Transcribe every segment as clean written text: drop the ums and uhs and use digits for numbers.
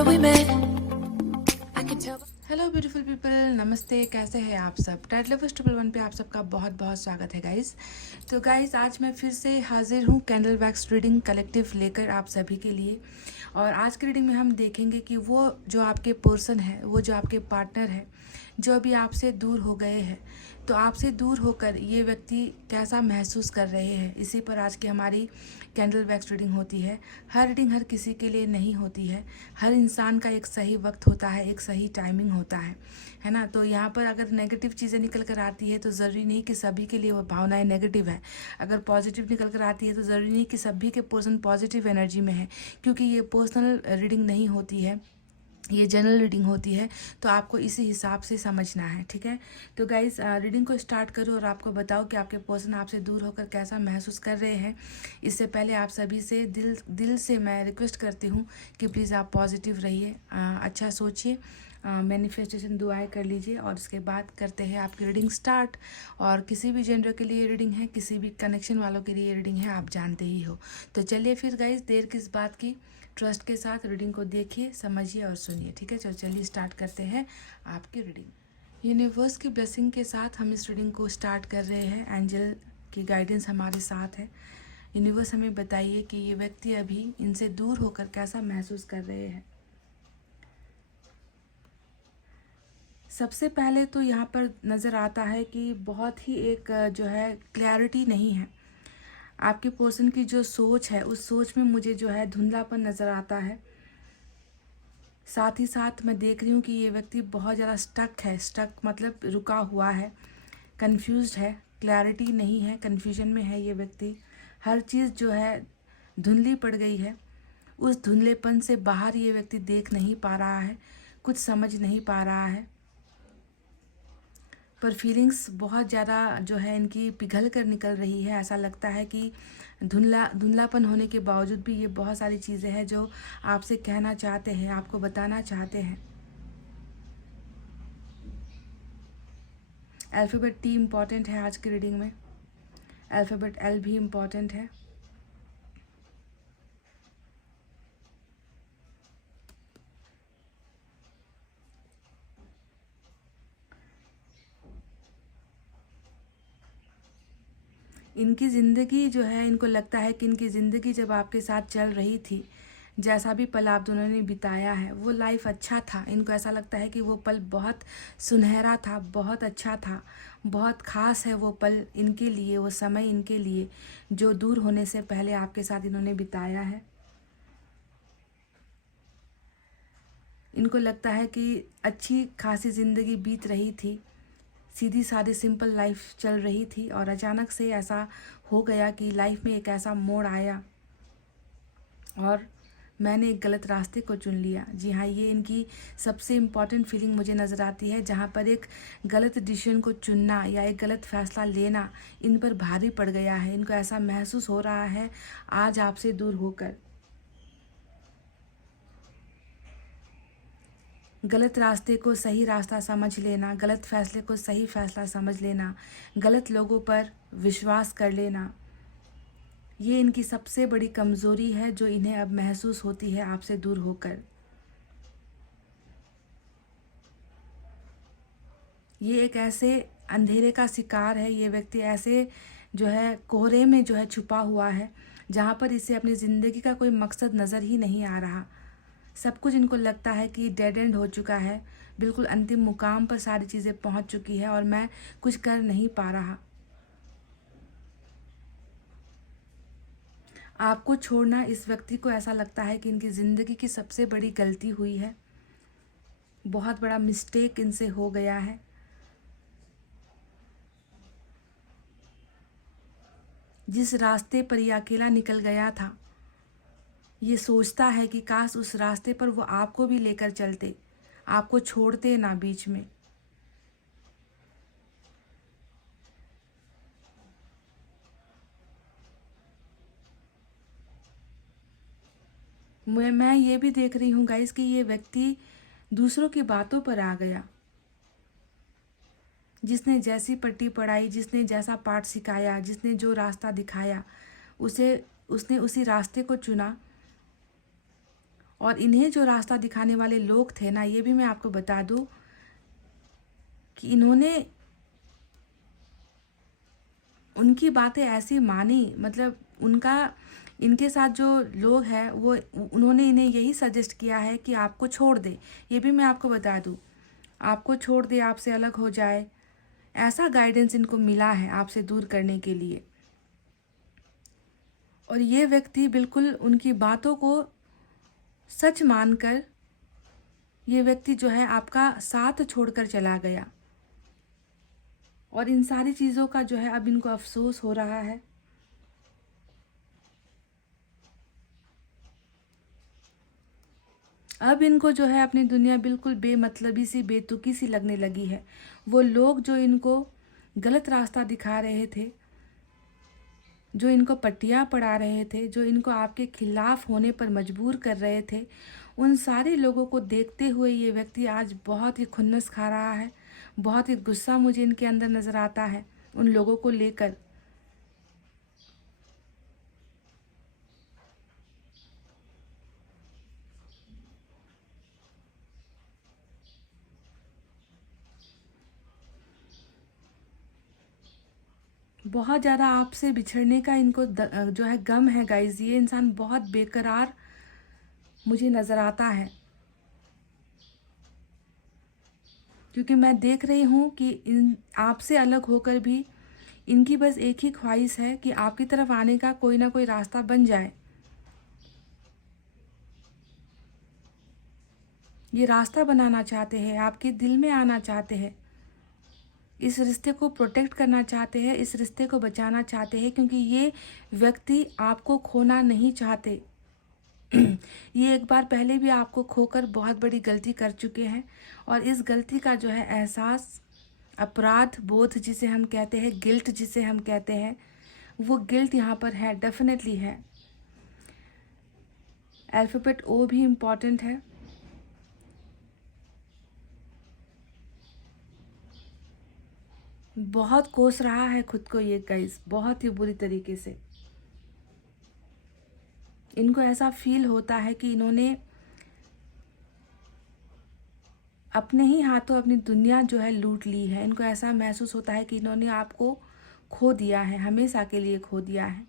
summer we met. I can tell. Hello beautiful people, नमस्ते। कैसे हैं आप सब? टाइट लवर्स 111 पे आप सबका बहुत बहुत स्वागत है गाइस। तो गाइस, आज मैं फिर से हाजिर हूँ कैंडल वैक्स रीडिंग कलेक्टिव लेकर आप सभी के लिए। और आज की रीडिंग में हम देखेंगे कि वो जो आपके पर्सन है, वो जो आपके पार्टनर है, जो अभी आपसे दूर हो गए हैं, तो आपसे दूर होकर ये व्यक्ति कैसा महसूस कर रहे हैं, इसी पर आज की हमारी कैंडल वैक्स रीडिंग होती है। हर रीडिंग हर किसी के लिए नहीं होती है। हर इंसान का एक सही वक्त होता है, एक सही टाइमिंग होता है ना। तो यहाँ पर अगर नेगेटिव चीज़ें निकल कर आती है तो ज़रूरी नहीं कि सभी के लिए वो भावनाएं नेगेटिव है। अगर पॉजिटिव निकल कर आती है तो ज़रूरी नहीं कि सभी के पर्सन पॉजिटिव एनर्जी में है, क्योंकि ये पर्सनल रीडिंग नहीं होती है, ये जनरल रीडिंग होती है। तो आपको इसी हिसाब से समझना है, ठीक है। तो गाइस, रीडिंग को स्टार्ट करो और आपको बताओ कि आपके पर्सन आपसे दूर होकर कैसा महसूस कर रहे हैं। इससे पहले आप सभी से दिल से मैं रिक्वेस्ट करती हूँ कि प्लीज़ आप पॉजिटिव रहिए, अच्छा सोचिए, मैनिफेस्टेशन दुआएं कर लीजिए और उसके बाद करते हैं आपकी रीडिंग स्टार्ट। और किसी भी जेंडर के लिए रीडिंग है, किसी भी कनेक्शन वालों के लिए रीडिंग है, आप जानते ही हो। तो चलिए फिर गाइस, देर किस बात की, ट्रस्ट के साथ रीडिंग को देखिए, समझिए और सुनिए, ठीक है। चलिए स्टार्ट करते हैं आपकी रीडिंग। यूनिवर्स की ब्लेसिंग के साथ हम इस रीडिंग को स्टार्ट कर रहे हैं। एंजल की गाइडेंस हमारे साथ है। यूनिवर्स हमें बताइए कि ये व्यक्ति अभी इनसे दूर होकर कैसा महसूस कर रहे हैं। सबसे पहले तो यहाँ पर नज़र आता है कि बहुत ही एक जो है क्लैरिटी नहीं है। आपके पर्सन की जो सोच है, उस सोच में मुझे जो है धुंधलापन नज़र आता है। साथ ही साथ मैं देख रही हूँ कि ये व्यक्ति बहुत ज़्यादा स्टक है। स्टक मतलब रुका हुआ है, कंफ्यूज्ड है, क्लैरिटी नहीं है, कंफ्यूजन में है ये व्यक्ति। हर चीज़ जो है धुंधली पड़ गई है। उस धुंधलेपन से बाहर ये व्यक्ति देख नहीं पा रहा है, कुछ समझ नहीं पा रहा है। पर फीलिंग्स बहुत ज़्यादा जो है इनकी पिघल कर निकल रही है। ऐसा लगता है कि धुंधलापन होने के बावजूद भी ये बहुत सारी चीज़ें हैं जो आपसे कहना चाहते हैं, आपको बताना चाहते हैं। अल्फ़ाबेट टी इम्पॉर्टेंट है आज की रीडिंग में। अल्फ़ाबेट एल भी इम्पॉर्टेंट है। इनकी ज़िंदगी जो है, इनको लगता है कि इनकी ज़िंदगी जब आपके साथ चल रही थी, जैसा भी पल आप दोनों ने बिताया है, वो लाइफ अच्छा था। इनको ऐसा लगता है कि वो पल बहुत सुनहरा था, बहुत अच्छा था, बहुत ख़ास है वो पल इनके लिए, वो समय इनके लिए जो दूर होने से पहले आपके साथ इन्होंने बिताया है। इनको लगता है कि अच्छी खासी ज़िंदगी बीत रही थी, सीधी सादी सिंपल लाइफ चल रही थी, और अचानक से ऐसा हो गया कि लाइफ में एक ऐसा मोड़ आया और मैंने एक गलत रास्ते को चुन लिया। जी हाँ, ये इनकी सबसे इम्पॉर्टेंट फीलिंग मुझे नज़र आती है, जहाँ पर एक गलत डिसीजन को चुनना या एक गलत फैसला लेना इन पर भारी पड़ गया है। इनको ऐसा महसूस हो रहा है आज आपसे दूर होकर। गलत रास्ते को सही रास्ता समझ लेना, गलत फैसले को सही फैसला समझ लेना, गलत लोगों पर विश्वास कर लेना, ये इनकी सबसे बड़ी कमज़ोरी है जो इन्हें अब महसूस होती है आपसे दूर होकर। ये एक ऐसे अंधेरे का शिकार है, ये व्यक्ति ऐसे जो है कोहरे में जो है छुपा हुआ है, जहाँ पर इसे अपनी ज़िंदगी का कोई मकसद नज़र ही नहीं आ रहा। सब कुछ इनको लगता है कि डेड एंड हो चुका है, बिल्कुल अंतिम मुकाम पर सारी चीज़ें पहुँच चुकी है और मैं कुछ कर नहीं पा रहा। आपको छोड़ना इस व्यक्ति को ऐसा लगता है कि इनकी ज़िंदगी की सबसे बड़ी गलती हुई है, बहुत बड़ा मिस्टेक इनसे हो गया है। जिस रास्ते पर ये अकेला निकल गया था, ये सोचता है कि काश उस रास्ते पर वो आपको भी लेकर चलते, आपको छोड़ते ना बीच में। मैं ये भी देख रही हूँ गाइस कि ये व्यक्ति दूसरों की बातों पर आ गया। जिसने जैसी पट्टी पढ़ाई, जिसने जैसा पाठ सिखाया, जिसने जो रास्ता दिखाया, उसने उसी रास्ते को चुना और इन्हें जो रास्ता दिखाने वाले लोग थे ना, ये भी मैं आपको बता दूं कि इन्होंने उनकी बातें ऐसी मानी, मतलब उनका इनके साथ जो लोग हैं वो उन्होंने इन्हें यही सजेस्ट किया है कि आपको छोड़ दे। ये भी मैं आपको बता दूं, आपको छोड़ दे, आपसे अलग हो जाए, ऐसा गाइडेंस इनको मिला है आपसे दूर करने के लिए। और ये व्यक्ति बिल्कुल उनकी बातों को सच मानकर ये व्यक्ति जो है आपका साथ छोड़कर चला गया। और इन सारी चीज़ों का जो है अब इनको अफसोस हो रहा है। अब इनको जो है अपनी दुनिया बिल्कुल बेमतलबी सी, बेतुकी सी लगने लगी है। वो लोग जो इनको गलत रास्ता दिखा रहे थे, जो इनको पट्टियाँ पढ़ा रहे थे, जो इनको आपके खिलाफ होने पर मजबूर कर रहे थे, उन सारे लोगों को देखते हुए ये व्यक्ति आज बहुत ही खुन्नस खा रहा है। बहुत ही गुस्सा मुझे इनके अंदर नज़र आता है उन लोगों को लेकर। बहुत ज़्यादा आपसे बिछड़ने का इनको जो है गम है गाइज। ये इंसान बहुत बेकरार मुझे नज़र आता है, क्योंकि मैं देख रही हूँ कि इन आपसे अलग होकर भी इनकी बस एक ही ख्वाहिश है कि आपकी तरफ आने का कोई ना कोई रास्ता बन जाए। ये रास्ता बनाना चाहते हैं, आपके दिल में आना चाहते हैं, इस रिश्ते को प्रोटेक्ट करना चाहते हैं, इस रिश्ते को बचाना चाहते हैं, क्योंकि ये व्यक्ति आपको खोना नहीं चाहते। ये एक बार पहले भी आपको खोकर बहुत बड़ी गलती कर चुके हैं, और इस गलती का जो है एहसास, अपराध बोध जिसे हम कहते हैं, गिल्ट जिसे हम कहते हैं, वो गिल्ट यहाँ पर है, डेफिनेटली है। अल्फ़ाबेट ओ भी इम्पॉर्टेंट है। बहुत कोस रहा है खुद को ये गाइस, बहुत ही बुरी तरीके से। इनको ऐसा फील होता है कि इन्होंने अपने ही हाथों अपनी दुनिया जो है लूट ली है। इनको ऐसा महसूस होता है कि इन्होंने आपको खो दिया है, हमेशा के लिए खो दिया है।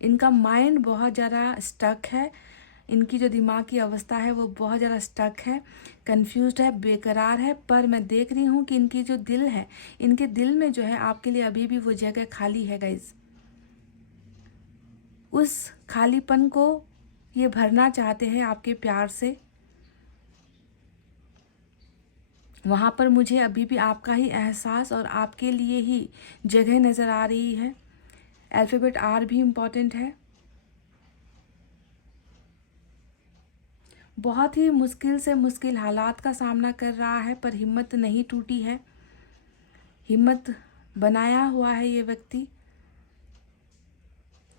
इनका माइंड बहुत ज़्यादा स्टक है, इनकी जो दिमाग की अवस्था है वो बहुत ज़्यादा स्टक है, कंफ्यूज्ड है, बेकरार है। पर मैं देख रही हूँ कि इनकी जो दिल है, इनके दिल में जो है आपके लिए अभी भी वो जगह खाली है गाइज। उस खालीपन को ये भरना चाहते हैं आपके प्यार से। वहाँ पर मुझे अभी भी आपका ही एहसास और आपके लिए ही जगह नज़र आ रही है। अल्फ़ाबेट आर भी इम्पॉर्टेंट है। बहुत ही मुश्किल से मुश्किल हालात का सामना कर रहा है, पर हिम्मत नहीं टूटी है। हिम्मत बनाया हुआ है ये व्यक्ति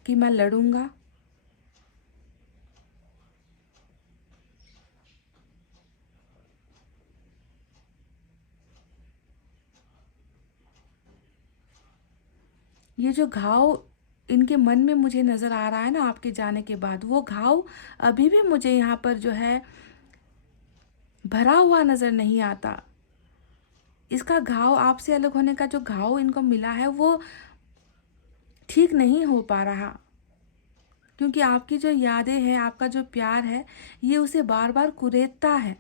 कि मैं लड़ूंगा। ये जो घाव इनके मन में मुझे नज़र आ रहा है ना आपके जाने के बाद, वो घाव अभी भी मुझे यहाँ पर जो है भरा हुआ नज़र नहीं आता। इसका घाव, आपसे अलग होने का जो घाव इनको मिला है, वो ठीक नहीं हो पा रहा, क्योंकि आपकी जो यादें हैं, आपका जो प्यार है, ये उसे बार बार कुरेदता है,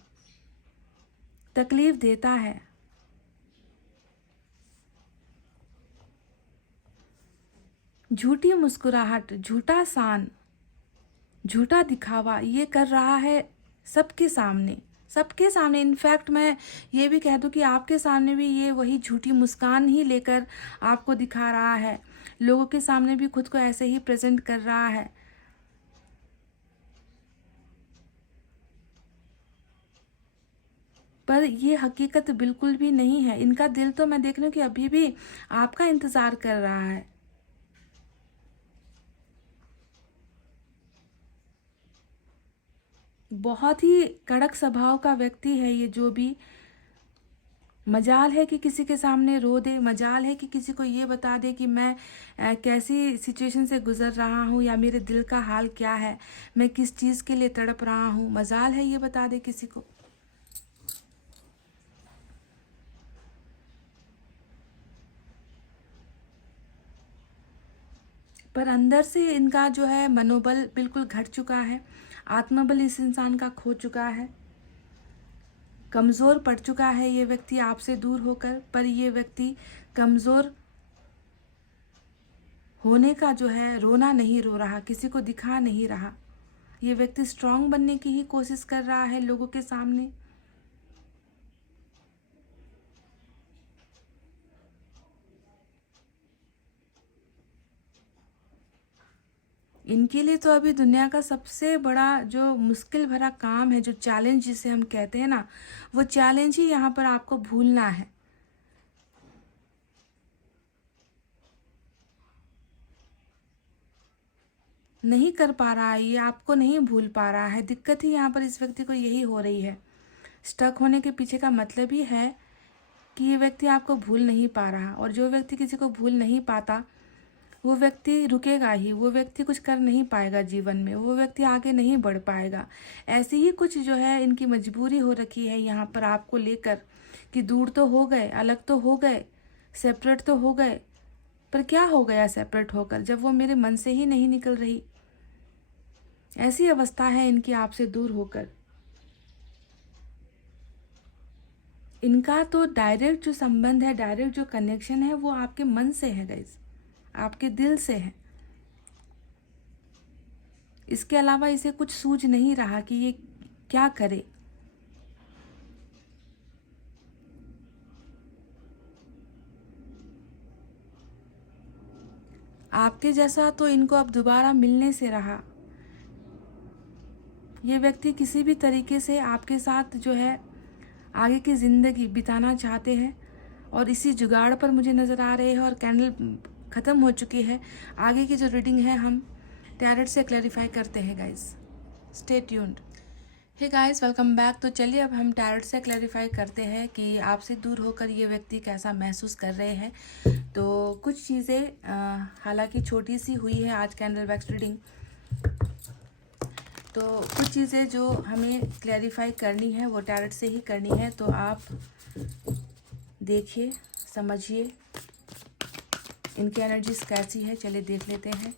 तकलीफ देता है। झूठी मुस्कुराहट, झूठा सान, झूठा दिखावा ये कर रहा है सबके सामने, सबके सामने। इनफैक्ट मैं ये भी कह दूं कि आपके सामने भी ये वही झूठी मुस्कान ही लेकर आपको दिखा रहा है। लोगों के सामने भी खुद को ऐसे ही प्रेजेंट कर रहा है। पर ये हकीकत बिल्कुल भी नहीं है। इनका दिल तो मैं देख रही हूँ कि अभी भी आपका इंतज़ार कर रहा है। बहुत ही कड़क स्वभाव का व्यक्ति है ये, जो भी मजाल है कि किसी के सामने रो दे, मजाल है कि किसी को ये बता दे कि मैं कैसी सिचुएशन से गुजर रहा हूँ या मेरे दिल का हाल क्या है, मैं किस चीज़ के लिए तड़प रहा हूँ, मजाल है ये बता दे किसी को। पर अंदर से इनका जो है मनोबल बिल्कुल घट चुका है, आत्मबल इस इंसान का खो चुका है, कमज़ोर पड़ चुका है ये व्यक्ति आपसे दूर होकर। पर ये व्यक्ति कमज़ोर होने का जो है रोना नहीं रो रहा, किसी को दिखा नहीं रहा। ये व्यक्ति स्ट्रांग बनने की ही कोशिश कर रहा है लोगों के सामने। इनके लिए तो अभी दुनिया का सबसे बड़ा जो मुश्किल भरा काम है, जो चैलेंज जिसे हम कहते हैं ना, वो चैलेंज ही यहाँ पर आपको भूलना है। नहीं कर पा रहा है, ये आपको नहीं भूल पा रहा है। दिक्कत ही यहाँ पर इस व्यक्ति को यही हो रही है। स्टक होने के पीछे का मतलब ही है कि ये व्यक्ति आपको भूल नहीं पा रहा, और जो व्यक्ति किसी को भूल नहीं पाता वो व्यक्ति रुकेगा ही, वो व्यक्ति कुछ कर नहीं पाएगा जीवन में, वो व्यक्ति आगे नहीं बढ़ पाएगा। ऐसी ही कुछ जो है इनकी मजबूरी हो रखी है यहाँ पर आपको लेकर कि दूर तो हो गए, अलग तो हो गए, सेपरेट तो हो गए, पर क्या हो गया सेपरेट होकर जब वो मेरे मन से ही नहीं निकल रही। ऐसी अवस्था है इनकी आपसे दूर होकर। इनका तो डायरेक्ट जो संबंध है, डायरेक्ट जो कनेक्शन है वो आपके मन से है गाइस, आपके दिल से है। इसके अलावा इसे कुछ सूझ नहीं रहा कि ये क्या करे। आपके जैसा तो इनको अब दोबारा मिलने से रहा। ये व्यक्ति किसी भी तरीके से आपके साथ जो है आगे की ज़िंदगी बिताना चाहते हैं, और इसी जुगाड़ पर मुझे नज़र आ रहे हैं। और कैंडल ख़त्म हो चुकी है। आगे की जो रीडिंग है हम टैरेट से क्लैरिफाई करते हैं guys. Stay tuned. Hey guys, welcome back. तो चलिए अब हम टैरेट से क्लैरिफाई करते हैं कि आपसे दूर होकर ये व्यक्ति कैसा महसूस कर रहे हैं। तो कुछ चीज़ें हालांकि छोटी सी हुई है आज कैंडल वैक्स रीडिंग, तो कुछ चीज़ें जो हमें क्लैरिफाई करनी है वो टैरेट से ही करनी है। तो आप देखिए, समझिए इनकी एनर्जीज कैसी है। चलिए देख लेते हैं।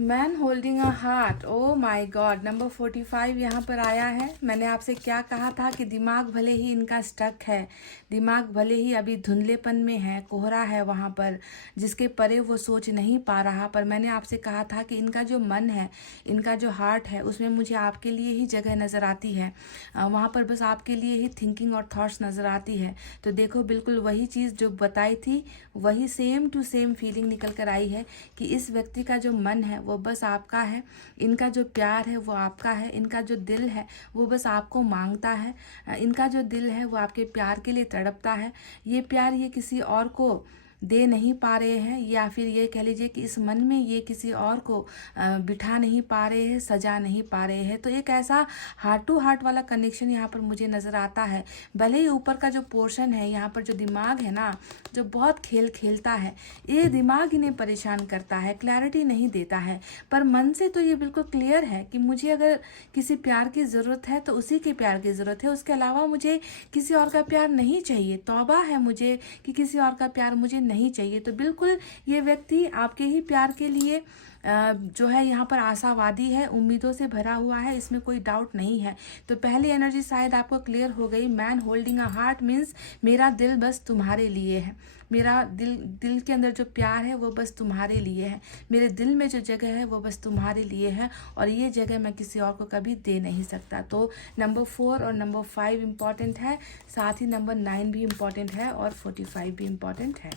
Man holding a heart, oh my god, number 45 यहाँ पर आया है। मैंने आपसे क्या कहा था कि दिमाग भले ही इनका स्टक है, दिमाग भले ही अभी धुंधलेपन में है, कोहरा है वहाँ पर जिसके परे वो सोच नहीं पा रहा। पर मैंने आपसे कहा था कि इनका जो मन है, इनका जो हार्ट है, उसमें मुझे आपके लिए ही जगह नज़र आती है। वहाँ पर बस आपके लिए ही थिंकिंग और थॉट्स नज़र आती है। तो देखो, बिल्कुल वही चीज़ जो बताई थी वही सेम टू सेम फीलिंग निकल कर आई है कि इस व्यक्ति का जो मन है वो बस आपका है, इनका जो प्यार है वो आपका है, इनका जो दिल है वो बस आपको मांगता है, इनका जो दिल है वो आपके प्यार के लिए तड़पता है। ये प्यार ये किसी और को दे नहीं पा रहे हैं, या फिर ये कह लीजिए कि इस मन में ये किसी और को बिठा नहीं पा रहे हैं, सजा नहीं पा रहे हैं। तो एक ऐसा हार्ट टू हार्ट वाला कनेक्शन यहाँ पर मुझे नज़र आता है। भले ही ऊपर का जो पोर्शन है, यहाँ पर जो दिमाग है ना, जो बहुत खेल खेलता है, ये दिमाग इन्हें परेशान करता है, क्लैरिटी नहीं देता है। पर मन से तो ये बिल्कुल क्लियर है कि मुझे अगर किसी प्यार की ज़रूरत है तो उसी के प्यार की ज़रूरत है, उसके अलावा मुझे किसी और का प्यार नहीं चाहिए। तौबा है मुझे कि किसी और का प्यार मुझे नहीं चाहिए। तो बिल्कुल ये व्यक्ति आपके ही प्यार के लिए जो है यहाँ पर आशावादी है, उम्मीदों से भरा हुआ है, इसमें कोई डाउट नहीं है। तो पहली एनर्जी शायद आपको क्लियर हो गई। Man holding a heart means मेरा दिल बस तुम्हारे लिए है, मेरा दिल के अंदर जो प्यार है वो बस तुम्हारे लिए है, मेरे दिल में जो जगह है वो बस तुम्हारे लिए है, और ये जगह मैं किसी और को कभी दे नहीं सकता। तो नंबर 4 और नंबर 5 इम्पॉर्टेंट है, साथ ही नंबर 9 भी इम्पॉर्टेंट है और 45 भी इम्पॉर्टेंट है।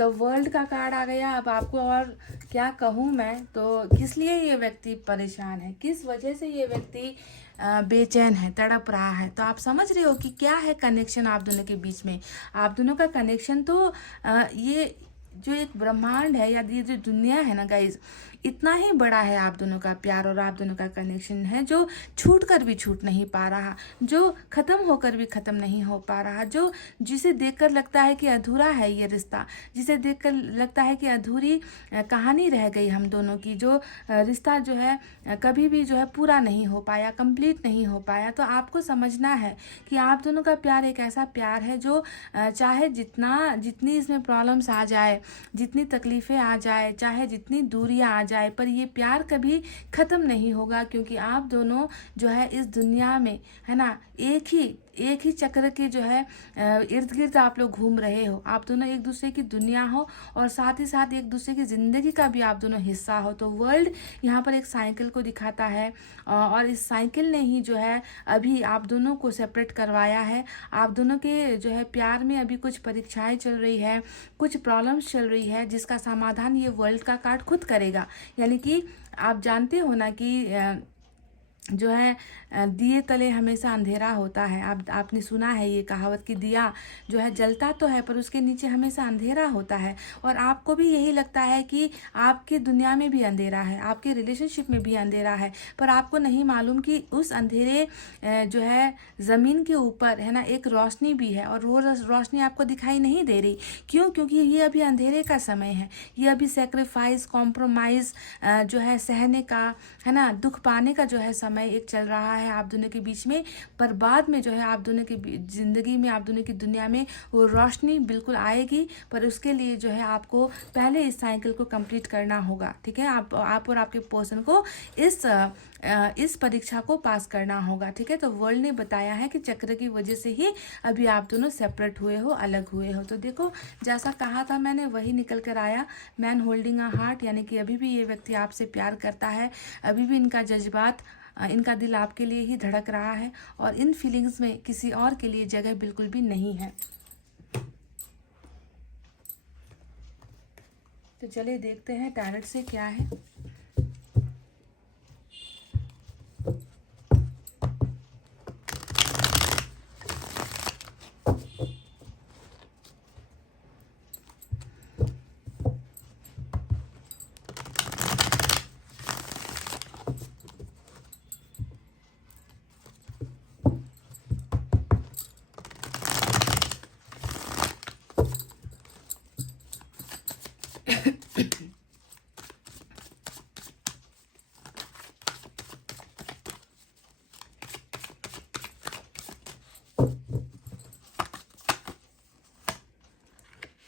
द वर्ल्ड का कार्ड आ गया। अब आपको और क्या कहूँ मैं, तो किस लिए ये व्यक्ति परेशान है, किस वजह से ये व्यक्ति बेचैन है, तड़प रहा है। तो आप समझ रहे हो कि क्या है कनेक्शन आप दोनों के बीच में। आप दोनों का कनेक्शन तो ये जो एक ब्रह्मांड है या ये जो दुनिया है ना गाइज, इतना ही बड़ा है आप दोनों का प्यार और आप दोनों का कनेक्शन है, जो छूट कर भी छूट नहीं पा रहा, जो ख़त्म होकर भी ख़त्म नहीं हो पा रहा, जो जिसे देखकर लगता है कि अधूरा है ये रिश्ता, जिसे देखकर लगता है कि अधूरी कहानी रह गई हम दोनों की, जो रिश्ता जो है कभी भी जो है पूरा नहीं हो पाया, कंप्लीट नहीं हो पाया। तो आपको समझना है कि आप दोनों का प्यार एक ऐसा प्यार है जो चाहे जितनी इसमें प्रॉब्लम्स आ जाए, जितनी तकलीफ़ें आ जाए, चाहे जितनी दूरियां आ जाए, पर ये प्यार कभी ख़त्म नहीं होगा, क्योंकि आप दोनों जो है इस दुनिया में है ना एक ही चक्र के जो है इर्द गिर्द आप लोग घूम रहे हो। आप दोनों एक दूसरे की दुनिया हो और साथ ही साथ एक दूसरे की ज़िंदगी का भी आप दोनों हिस्सा हो। तो वर्ल्ड यहाँ पर एक साइकिल को दिखाता है और इस साइकिल ने ही जो है अभी आप दोनों को सेपरेट करवाया है। आप दोनों के जो है प्यार में अभी कुछ परीक्षाएं चल रही है, कुछ प्रॉब्लम्स चल रही है, जिसका समाधान ये वर्ल्ड का कार्ड खुद करेगा। यानी कि आप जानते हो ना कि जो है दिए तले हमेशा अंधेरा होता है। आपने सुना है ये कहावत कि दिया जो है जलता तो है पर उसके नीचे हमेशा अंधेरा होता है। और आपको भी यही लगता है कि आपकी दुनिया में भी अंधेरा है, आपके रिलेशनशिप में भी अंधेरा है, पर आपको नहीं मालूम कि उस अंधेरे जो है ज़मीन के ऊपर है ना एक रोशनी भी है, और वो रोशनी आपको दिखाई नहीं दे रही। क्यों? क्योंकि ये अभी अंधेरे का समय है, ये अभी सेक्रीफाइस, कॉम्प्रोमाइज़ जो है सहने का है ना, दुख पाने का जो है समय एक चल रहा है आप दोनों के बीच में। पर बाद में जो है आप दोनों की ज़िंदगी में, आप दोनों की दुनिया में वो रोशनी बिल्कुल आएगी, पर उसके लिए जो है आपको पहले इस साइकिल को कंप्लीट करना होगा। ठीक है, आप और आपके पर्सन को इस परीक्षा को पास करना होगा। ठीक है, तो वर्ल्ड ने बताया है कि चक्र की वजह से ही अभी आप दोनों सेपरेट हुए हो, अलग हुए हो। तो देखो, जैसा कहा था मैंने वही निकल कर आया, मैन होल्डिंग अ हार्ट, यानी कि अभी भी ये व्यक्ति आपसे प्यार करता है, अभी भी इनका जज्बात, इनका दिल आपके लिए ही धड़क रहा है, और इन फीलिंग्स में किसी और के लिए जगह बिल्कुल भी नहीं है। तो चलिए देखते हैं टैरेट से क्या है।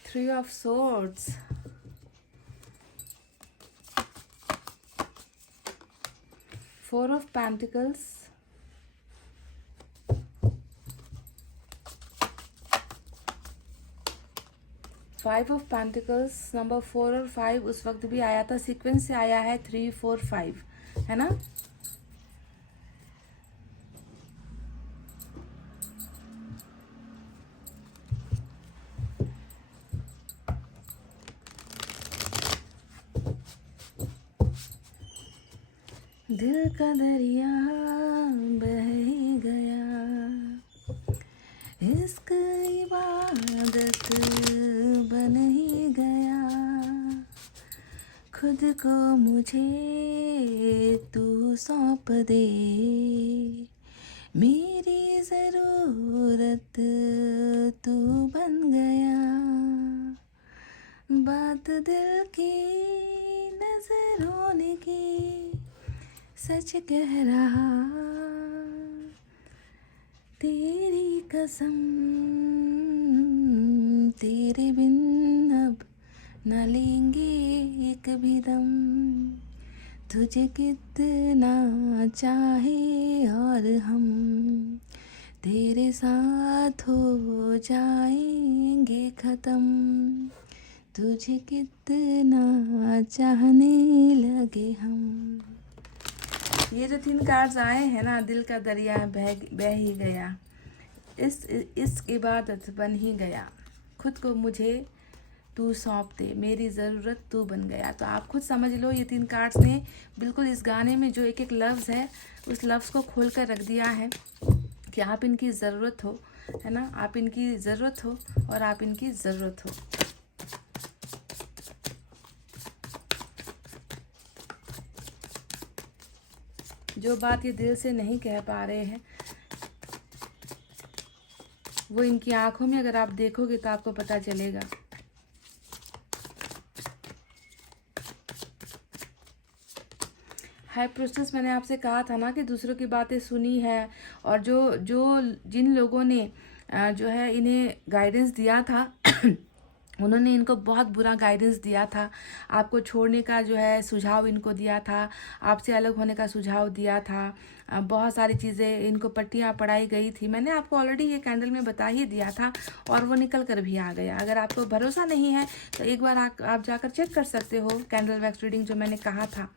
Three of Swords, Four of Pentacles, Five of Pentacles। Number 4 और 5 उस वक्त भी आया था, सीक्वेंस से आया है 3, 4, 5, है ना। दिल का दरिया बह ही गया, इश्क इबादत बन ही गया, खुद को मुझे तू सौंप दे, मेरी ज़रूरत तू बन गया, बात दिल की नजरों ने की, सच कह रहा तेरी कसम, तेरे बिन अब न लेंगे एक भी दम, तुझे कितना चाहे और हम तेरे साथ हो जाएंगे ख़त्म, तुझे कितना चाहने लगे हम। ये जो 3 कार्ड्स आए हैं ना, दिल का दरिया बह ही गया, इस इबादत बन ही गया, खुद को मुझे तू सौंप दे, मेरी ज़रूरत तू बन गया। तो आप खुद समझ लो, ये 3 कार्ड्स ने बिल्कुल इस गाने में जो एक एक लफ्ज़ है उस लफ्ज़ को खोल कर रख दिया है कि आप इनकी ज़रूरत हो, है ना, आप इनकी ज़रूरत हो और आप इनकी ज़रूरत हो। जो बात ये दिल से नहीं कह पा रहे हैं वो इनकी आंखों में अगर आप देखोगे तो आपको पता चलेगा। हाई प्रोसेस, मैंने आपसे कहा था ना कि दूसरों की बातें सुनी है, और जो जो जिन लोगों ने जो है इन्हें गाइडेंस दिया था उन्होंने इनको बहुत बुरा गाइडेंस दिया था। आपको छोड़ने का जो है सुझाव इनको दिया था, आपसे अलग होने का सुझाव दिया था, बहुत सारी चीज़ें इनको पट्टियाँ पढ़ाई गई थी। मैंने आपको ऑलरेडी ये कैंडल में बता ही दिया था और वो निकल कर भी आ गया। अगर आपको भरोसा नहीं है तो एक बार आप जाकर चेक कर सकते हो कैंडल वैक्स रीडिंग जो मैंने कहा था।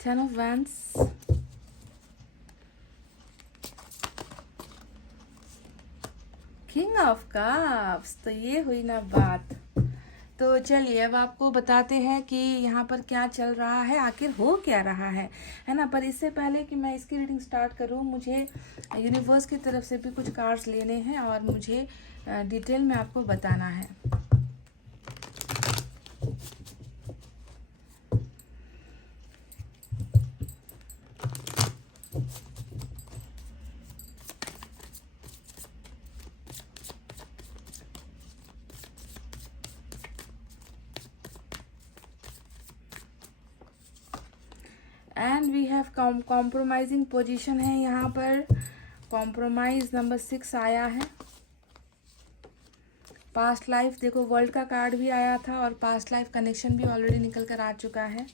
10 of wands, king of cups, तो ये हुई ना बात। तो चलिए अब आपको बताते हैं कि यहाँ पर क्या चल रहा है, आखिर हो क्या रहा है ना। पर इससे पहले कि मैं इसकी रीडिंग स्टार्ट करूँ, मुझे यूनिवर्स की तरफ से भी कुछ कार्ड्स लेने हैं और मुझे डिटेल में आपको बताना है। And we have compromising position है यहाँ पर। कॉम्प्रोमाइज नंबर 6 आया है। पास्ट लाइफ, देखो वर्ल्ड का कार्ड भी आया था और पास्ट लाइफ कनेक्शन भी ऑलरेडी निकल कर आ चुका है।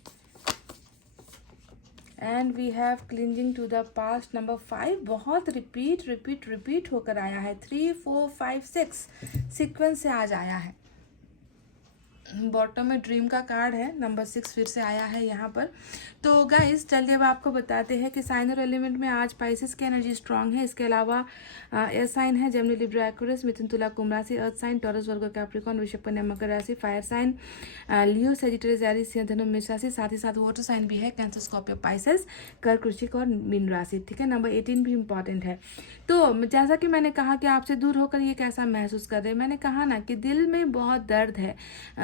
And we have clinging to the past number 5, बहुत रिपीट होकर आया है। 3 4 5 6 सीक्वेंस से आज आया है। बॉटम में ड्रीम का कार्ड है, नंबर 6 फिर से आया है यहाँ पर। तो गाइस चलिए अब आपको बताते हैं कि साइन और एलिमेंट में आज स्पाइसेस की एनर्जी स्ट्रांग है। इसके अलावा एयर साइन है जेमिनी लिब्रा एक्वेरियस, मिथुन तुला कुंभ राशि, earth sign Taurus Virgo Capricorn, वृषभ कन्या मकर राशि, fire sign Leo Sagittarius Aries सिंह धनु मेष राशि, साथ ही साथ वाटर साइन भी है कैंसर स्कॉर्पियो पाइसेस कर्क वृश्चिक और मीन राशि। ठीक है, नंबर 18 भी इंपॉर्टेंट है। तो जैसा कि मैंने कहा कि आपसे दूर होकर ये कैसा महसूस कर रहे हैं, मैंने कहा ना कि दिल में बहुत दर्द है,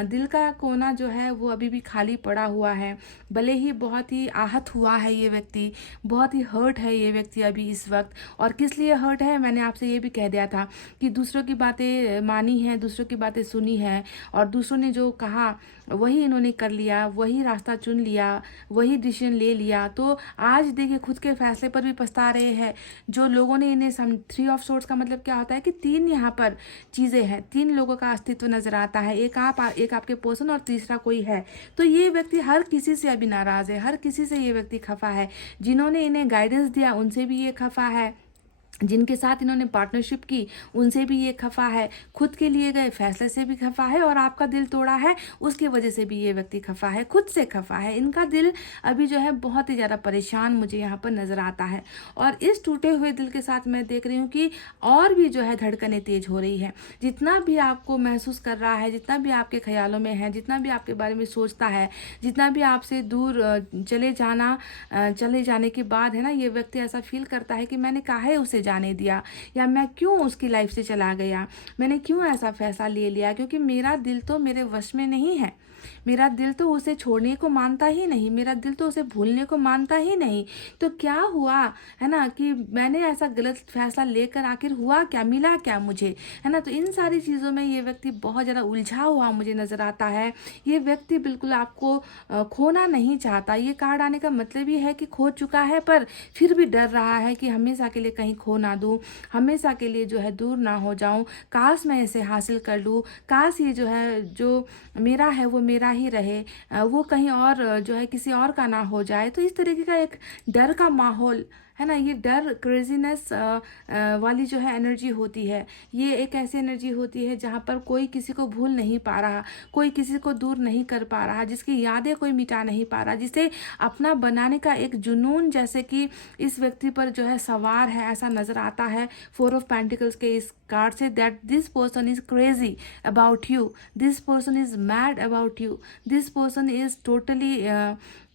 दिल का कोना जो है वो अभी भी खाली पड़ा हुआ है। भले ही बहुत ही आहत हुआ है ये व्यक्ति, बहुत ही हर्ट है ये व्यक्ति अभी इस वक्त। और किस लिए हर्ट है, मैंने आपसे ये भी कह दिया था कि दूसरों की बातें मानी हैं, दूसरों की बातें सुनी हैं और दूसरों ने जो कहा वही इन्होंने कर लिया, वही रास्ता चुन लिया, वही डिसीजन ले लिया। तो आज देखिए खुद के फैसले पर भी पछता रहे हैं। जो लोगों ने इन्हें 3 ऑफ सोर्ड्स का मतलब क्या होता है कि 3 यहाँ पर चीज़ें हैं, 3 लोगों का अस्तित्व नजर आता है, एक आपके पर्सन और तीसरा कोई है। तो ये व्यक्ति हर किसी से अभी नाराज है, हर किसी से ये व्यक्ति खफा है। जिन्होंने इन्हें गाइडेंस दिया उनसे भी ये खफा है, जिनके साथ इन्होंने पार्टनरशिप की उनसे भी ये खफा है, खुद के लिए गए फैसले से भी खफा है और आपका दिल तोड़ा है उसकी वजह से भी ये व्यक्ति खफा है, खुद से खफा है। इनका दिल अभी जो है बहुत ही ज़्यादा परेशान मुझे यहाँ पर नज़र आता है। और इस टूटे हुए दिल के साथ मैं देख रही हूँ कि और भी जो है धड़कनें तेज हो रही है। जितना भी आपको महसूस कर रहा है, जितना भी आपके ख्यालों में है, जितना भी आपके बारे में सोचता है, जितना भी आपसे दूर चले जाने के बाद है ना, ये व्यक्ति ऐसा फील करता है कि मैंने काहे उसे जाने दिया, या मैं क्यों उसकी लाइफ से चला गया, मैंने क्यों ऐसा फैसला ले लिया, क्योंकि मेरा दिल तो मेरे वश में नहीं है। मेरा दिल तो उसे छोड़ने को मानता ही नहीं, मेरा दिल तो उसे भूलने को मानता ही नहीं। तो क्या हुआ है ना कि मैंने ऐसा गलत फैसला लेकर आखिर हुआ क्या, मिला क्या मुझे, है ना। तो इन सारी चीज़ों में ये व्यक्ति बहुत ज़्यादा उलझा हुआ मुझे नज़र आता है। ये व्यक्ति बिल्कुल आपको खोना नहीं चाहता। ये कार्ड आने का मतलब ये है कि खो चुका है पर फिर भी डर रहा है कि हमेशा के लिए कहीं खो ना दूँ, हमेशा के लिए जो है दूर ना हो जाऊँ, काश मैं इसे हासिल कर लूँ, काश ये जो है जो मेरा है वो मेरा ही रहे, वो कहीं और जो है किसी और का ना हो जाए। तो इस तरीके का एक डर का माहौल है ना। ये डर, क्रेजीनेस वाली जो है एनर्जी होती है। ये एक ऐसी एनर्जी होती है जहाँ पर कोई किसी को भूल नहीं पा रहा, कोई किसी को दूर नहीं कर पा रहा, जिसकी यादें कोई मिटा नहीं पा रहा, जिसे अपना बनाने का एक जुनून जैसे कि इस व्यक्ति पर जो है सवार है, ऐसा नजर आता है 4 ऑफ पेंटिकल्स के इस कार्ड से। That this person is crazy about you, this person is mad about you, this person is totally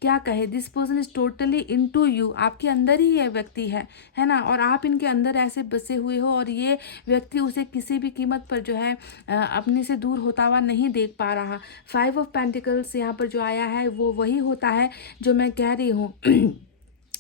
क्या कहे, this person is totally into you. आपके अंदर ही ये व्यक्ति है ना, और आप इनके अंदर ऐसे बसे हुए हो और ये व्यक्ति उसे किसी भी कीमत पर जो है अपने से दूर होता हुआ नहीं देख पा रहा। 5 ऑफ पेंटिकल्स यहाँ पर जो आया है वो वही होता है जो मैं कह रही हूँ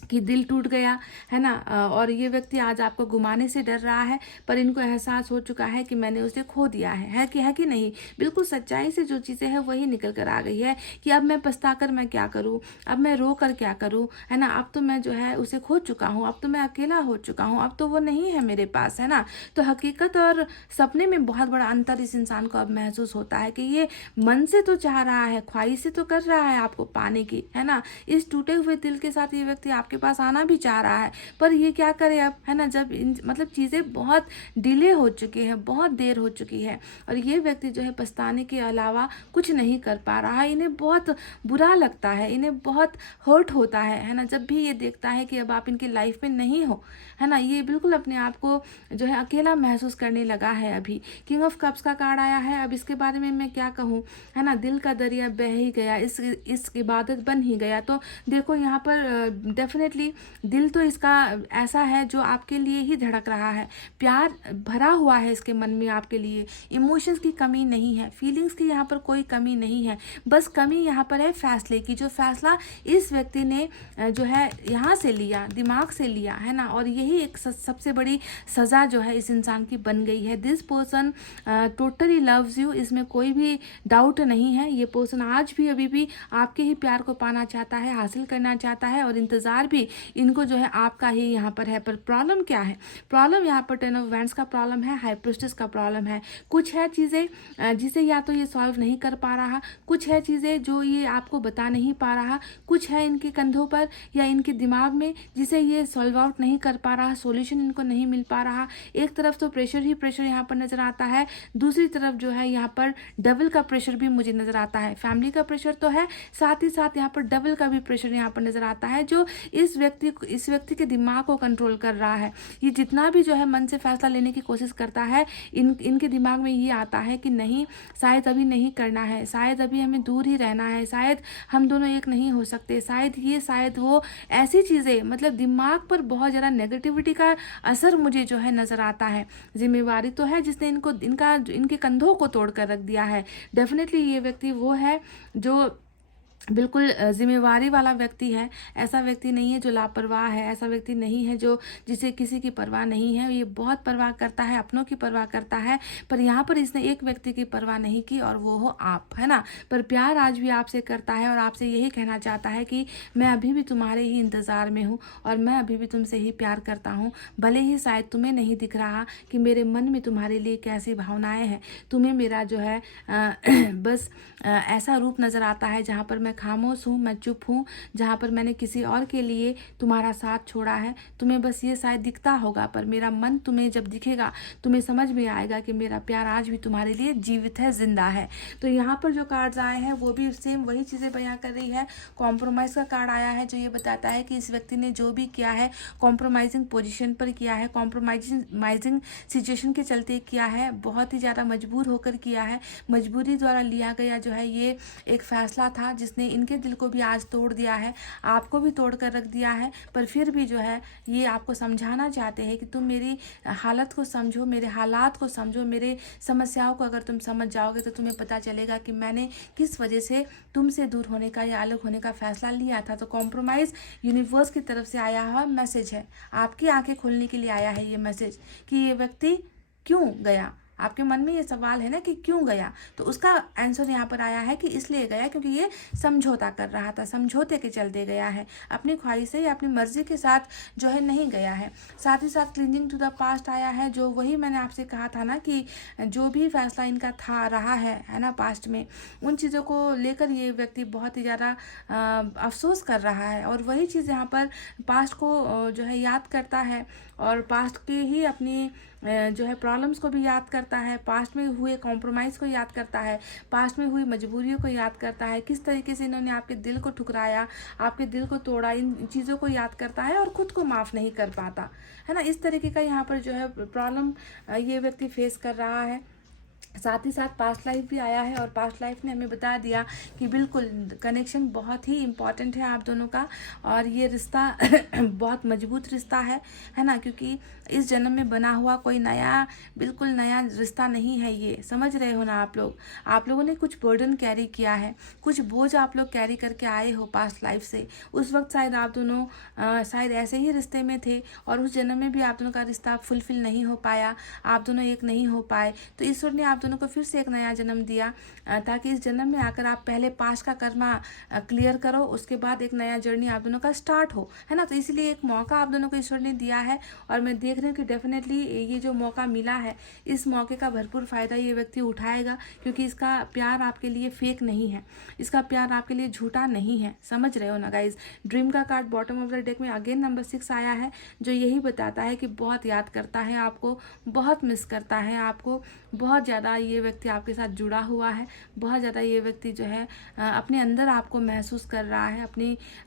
कि दिल टूट गया, है ना। और ये व्यक्ति आज आपको गुमाने से डर रहा है, पर इनको एहसास हो चुका है कि मैंने उसे खो दिया है कि नहीं। बिल्कुल सच्चाई से जो चीज़ें हैं वही निकल कर आ गई है कि अब मैं पछता कर मैं क्या करूं, अब मैं रो कर क्या करूं, है ना। अब तो मैं जो है उसे खो चुका हूं, अब तो मैं अकेला हो चुका हूं, अब तो वो नहीं है मेरे पास, है ना। तो हकीकत और सपने में बहुत बड़ा अंतर इस इंसान को अब महसूस होता है कि ये मन से तो चाह रहा है, ख्वाहिश से तो कर रहा है आपको पाने की, है ना। इस टूटे हुए दिल के साथ ये व्यक्ति आपके पास आना भी चाह रहा है, पर ये क्या करे अब, है ना। जब मतलब चीज़ें बहुत डिले हो चुकी है, बहुत देर हो चुकी है, और ये व्यक्ति जो है पछताने के अलावा कुछ नहीं कर पा रहा है। इन्हें बहुत बुरा लगता है, इन्हें बहुत हर्ट होता है ना, जब भी ये देखता है कि अब आप इनकी लाइफ में नहीं हो, है ना। ये बिल्कुल अपने आप को जो है अकेला महसूस करने लगा है अभी। किंग ऑफ कप्स का कार्ड आया है। अब इसके बारे में मैं क्या कहूँ, है ना। दिल का दरिया बह ही गया, इस इबादत बन ही गया। तो देखो यहाँ पर डेफिनेटली दिल तो इसका ऐसा है जो आपके लिए ही धड़क रहा है, प्यार भरा हुआ है इसके मन में आपके लिए, इमोशंस की कमी नहीं है, फीलिंग्स की यहाँ पर कोई कमी नहीं है। बस कमी यहाँ पर है फैसले की, जो फैसला इस व्यक्ति ने जो है यहाँ से लिया, दिमाग से लिया, है ना। और यही एक सबसे बड़ी सज़ा जो है इस इंसान की बन गई है। This person totally loves you, इसमें कोई भी डाउट नहीं है। ये पर्सन आज भी अभी भी आपके ही प्यार को पाना चाहता है, हासिल करना चाहता है, और इंतज़ार भी इनको जो है आपका ही यहाँ पर है। पर प्रॉब्लम क्या है, प्रॉब्लम यहाँ पर 10 ऑफ वैंड्स का प्रॉब्लम है, हाई प्रिस्टेस का प्रॉब्लम है। कुछ है चीज़ें जिसे या तो ये सॉल्व नहीं कर पा रहा, कुछ है चीज़ें जो ये आपको बता नहीं पा रहा, कुछ है इनके कंधों पर या इनके दिमाग में जिसे ये सॉल्व आउट नहीं कर पा रहा, सॉल्यूशन इनको नहीं मिल पा रहा। एक तरफ तो प्रेशर ही प्रेशर यहाँ पर नज़र आता है, दूसरी तरफ जो है यहाँ पर डबल का प्रेशर भी मुझे नज़र आता है। फैमिली का प्रेशर तो है, साथ ही साथ यहाँ पर डबल का भी प्रेशर यहाँ पर नज़र आता है, जो इस व्यक्ति के दिमाग को कंट्रोल कर रहा है। ये जितना भी जो है मन से फैसला लेने की कोशिश करता है, इनके दिमाग में ये आता है कि नहीं, शायद अभी नहीं करना है, शायद अभी हमें दूर ही रहना है, शायद हम दोनों एक नहीं हो सकते, शायद ये शायद वो, ऐसी चीज़ें। मतलब दिमाग पर बहुत ज़्यादा नेगेटिविटी का असर मुझे जो है नज़र आता है। जिम्मेवारी तो है जिसने इनके कंधों को तोड़ कर रख दिया है। डेफिनेटली ये व्यक्ति वो है जो बिल्कुल जिम्मेवारी वाला व्यक्ति है। ऐसा व्यक्ति नहीं है जो लापरवाह है, ऐसा व्यक्ति नहीं है जो जिसे किसी की परवाह नहीं है। ये बहुत परवाह करता है, अपनों की परवाह करता है, पर यहाँ पर इसने एक व्यक्ति की परवाह नहीं की, और वो हो आप, है ना। पर प्यार आज भी आपसे करता है और आपसे यही कहना चाहता है कि मैं अभी भी तुम्हारे ही इंतज़ार में हूँ और मैं अभी भी तुमसे ही प्यार करता हूँ। भले ही शायद तुम्हें नहीं दिख रहा कि मेरे मन में तुम्हारे लिए कैसी भावनाएँ हैं, तुम्हें मेरा जो है बस ऐसा रूप नज़र आता है जहाँ पर मैं खामोश हूँ, मैं चुप हूँ, जहाँ पर मैंने किसी और के लिए तुम्हारा साथ छोड़ा है। तुम्हें बस ये शायद दिखता होगा, पर मेरा मन तुम्हें जब दिखेगा तुम्हें समझ में आएगा कि मेरा प्यार आज भी तुम्हारे लिए जीवित है, जिंदा है। तो यहाँ पर जो कार्ड्स आए हैं वो भी सेम वही चीज़ें बयां कर रही है। कॉम्प्रोमाइज़ का कार्ड आया है जो ये बताता है कि इस व्यक्ति ने जो भी किया है कॉम्प्रोमाइजिंग पोजिशन पर किया है, कॉम्प्रोमाइजिंग सिचुएशन के चलते किया है, बहुत ही ज़्यादा मजबूर होकर किया है, मजबूरी द्वारा लिया गया जो है ये एक फैसला था जिसने इनके दिल को भी आज तोड़ दिया है, आपको भी तोड़ कर रख दिया है। पर फिर भी जो है ये आपको समझाना चाहते हैं कि तुम मेरी हालत को समझो, मेरे हालात को समझो, मेरे समस्याओं को अगर तुम समझ जाओगे तो तुम्हें पता चलेगा कि मैंने किस वजह से तुमसे दूर होने का या अलग होने का फैसला लिया था। तो कॉम्प्रोमाइज़ यूनिवर्स की तरफ से आया हुआ मैसेज है, आपकी आंखें खोलने के लिए आया है ये मैसेज कि ये व्यक्ति क्यों गया, आपके मन में ये सवाल है ना कि क्यों गया, तो उसका आंसर यहाँ पर आया है कि इसलिए गया क्योंकि ये समझौता कर रहा था, समझौते के चलते गया है, अपनी ख्वाहिश से या अपनी मर्जी के साथ जो है नहीं गया है। साथ ही साथ क्लिंजिंग टू द पास्ट आया है, जो वही मैंने आपसे कहा था ना कि जो भी फैसला इनका था रहा है ना पास्ट में, उन चीज़ों को लेकर ये व्यक्ति बहुत ही ज़्यादा अफसोस कर रहा है। और वही चीज़ यहाँ पर पास्ट को जो है याद करता है और पास्ट की ही अपनी जो है प्रॉब्लम्स को भी याद करता है, पास्ट में हुए कॉम्प्रोमाइज़ को याद करता है, पास्ट में हुई मजबूरियों को याद करता है, किस तरीके से इन्होंने आपके दिल को ठुकराया, आपके दिल को तोड़ा, इन चीज़ों को याद करता है और खुद को माफ़ नहीं कर पाता है ना। इस तरीके का यहाँ पर जो है प्रॉब्लम ये व्यक्ति फेस कर रहा है। साथ ही साथ पास्ट लाइफ भी आया है और पास्ट लाइफ ने हमें बता दिया कि बिल्कुल कनेक्शन बहुत ही इम्पॉर्टेंट है आप दोनों का और ये रिश्ता बहुत मजबूत रिश्ता है ना, क्योंकि इस जन्म में बना हुआ कोई नया बिल्कुल नया रिश्ता नहीं है ये, समझ रहे हो ना आप लोगों ने कुछ बर्डन कैरी किया है, कुछ बोझ आप लोग कैरी करके आए हो पास्ट लाइफ से। उस वक्त शायद आप दोनों शायद ऐसे ही रिश्ते में थे और उस जन्म में भी आप दोनों का रिश्ता फुलफिल नहीं हो पाया, आप दोनों एक नहीं हो पाए, तो ईश्वर ने आप दोनों को फिर से एक नया जन्म दिया ताकि इस जन्म में आकर आप पहले पास्ट का कर्मा क्लियर करो, उसके बाद एक नया जर्नी आप दोनों का स्टार्ट हो, है ना। तो इसलिए एक मौका आप दोनों को ईश्वर ने दिया है और मैं देख रही हूँ कि डेफिनेटली ये जो मौका मिला है, इस मौके का भरपूर फ़ायदा ये व्यक्ति उठाएगा, क्योंकि इसका प्यार आपके लिए फेक नहीं है, इसका प्यार आपके लिए झूठा नहीं है, समझ रहे हो ना गाइज। ड्रीम का card bottom of the deck में अगेन नंबर 6 आया है, जो यही बताता है कि बहुत याद करता है आपको, बहुत मिस करता है आपको, बहुत ज़्यादा ये व्यक्ति आपके साथ जुड़ा हुआ है, बहुत ज़्यादा ये व्यक्ति जो है अपने अंदर आपको महसूस कर रहा है।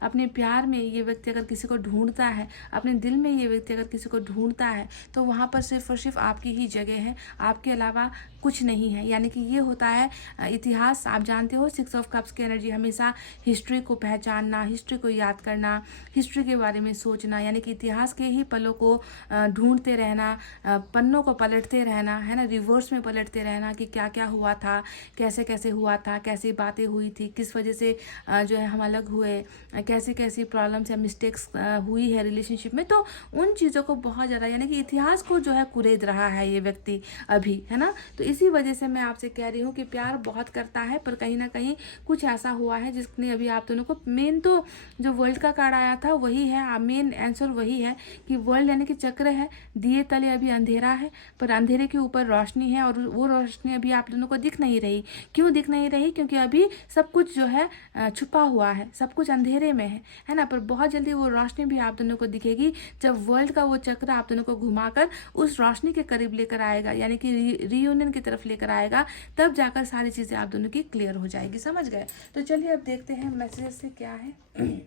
अपने प्यार में ये व्यक्ति अगर किसी को ढूंढता है, अपने दिल में ये व्यक्ति अगर किसी को ढूंढता है, तो वहाँ पर सिर्फ और सिर्फ आपकी ही जगह है, आपके अलावा कुछ नहीं है। यानी कि ये होता है इतिहास। आप जानते हो 6 ऑफ कप्स की एनर्जी हमेशा हिस्ट्री को पहचानना, हिस्ट्री को याद करना, हिस्ट्री के बारे में सोचना, यानी कि इतिहास के ही पलों को ढूंढते रहना, पन्नों को पलटते रहना, है ना, रिवर्स में पलटते रहना कि क्या क्या हुआ था, कैसे कैसे हुआ था, कैसी बातें हुई थी, किस वजह से जो है हम अलग हुए, कैसी कैसी प्रॉब्लम्स या मिस्टेक्स हुई है रिलेशनशिप में। तो उन चीज़ों को बहुत ज़्यादा, यानी कि इतिहास को जो है कुरेद रहा है ये व्यक्ति अभी, है ना। तो इसी वजह से मैं आपसे कह रही हूँ कि प्यार बहुत करता है, पर कहीं ना कहीं कुछ ऐसा हुआ है जिसने अभी आप दोनों को, मेन तो जो वर्ल्ड का कार्ड आया था वही है, मेन आंसर वही है कि वर्ल्ड यानी कि चक्र है, दिए तले अभी अंधेरा है, पर अंधेरे के ऊपर रोशनी है और वो रोशनी अभी आप दोनों को दिख नहीं रही। क्यों दिख नहीं रही? क्योंकि अभी सब कुछ जो है छुपा हुआ है, सब कुछ अंधेरे में है ना। पर बहुत जल्दी वो रोशनी भी आप दोनों को दिखेगी जब वर्ल्ड का वो चक्र आप दोनों को घुमाकर उस रोशनी के करीब लेकर आएगा, यानी कि रीयूनियन की तरफ लेकर आएगा, तब जाकर सारी चीज़ें आप दोनों की क्लियर हो जाएगी, समझ गए। तो चलिए अब देखते हैं मैसेज से क्या है।